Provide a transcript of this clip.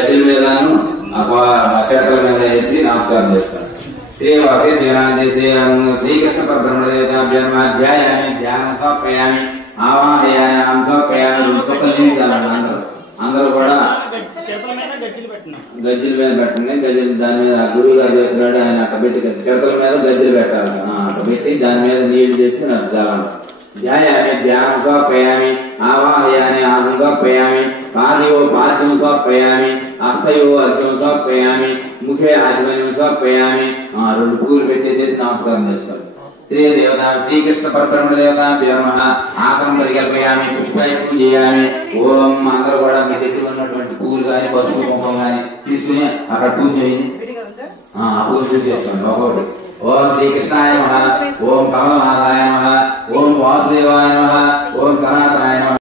గజ్జల మీదను చేతుల మీద వేసి నమస్కారం చేస్తారు. శ్రీవాసే శ్రీకృష్ణ పరబ్రహ్మదేవతాభ్యామి ధ్యానం సమర్పయామి ఆవాహయామి సమర్పయామి. అందరూ కూడా గజ్జల మీద పెట్టండి. గజ్జలు దాని మీద గురువు గారు చెప్తున్నాడు, ఆయన అక్కడ పెట్టి చిడతల మీద గజ్జలు పెట్టాలి. అక్కడ పెట్టి దాని మీద నీళ్లు చేసి జలం ధ్యాయామి ధ్యానం సమర్పయామి ఆవాహయామి ఆసం సమర్పయామి పాదయో పాద్యం సమర్పయామి హస్తయో అర్ఘ్యం సమర్పయామి ముఖే ఆచమన్యం సమర్పయామి. 2 పూలు పెట్టేసేసి నమస్కారం చేస్తారు. శ్రీ దేవత శ్రీకృష్ణ పరబ్రహ్మ దేవతాభ్యో నమః. ఆసనం పరికల్పయామి పుష్పాయ పూజయామి. ఓం. అందరూ కూడా మీ దగ్గర ఉన్నటువంటి పూలు కానీ పసుపు కుంకుమ కానీ తీసుకుని అక్కడ పూజ చేయండి. పూజ చేసుకోండి ఒక్కొక్కటి. ఓం శ్రీకృష్ణాయ నమః. ఓం కమలనాథాయ నమః. ఓం వాసుదేవాయ నమః. ఓం సనాతనాయ నమః.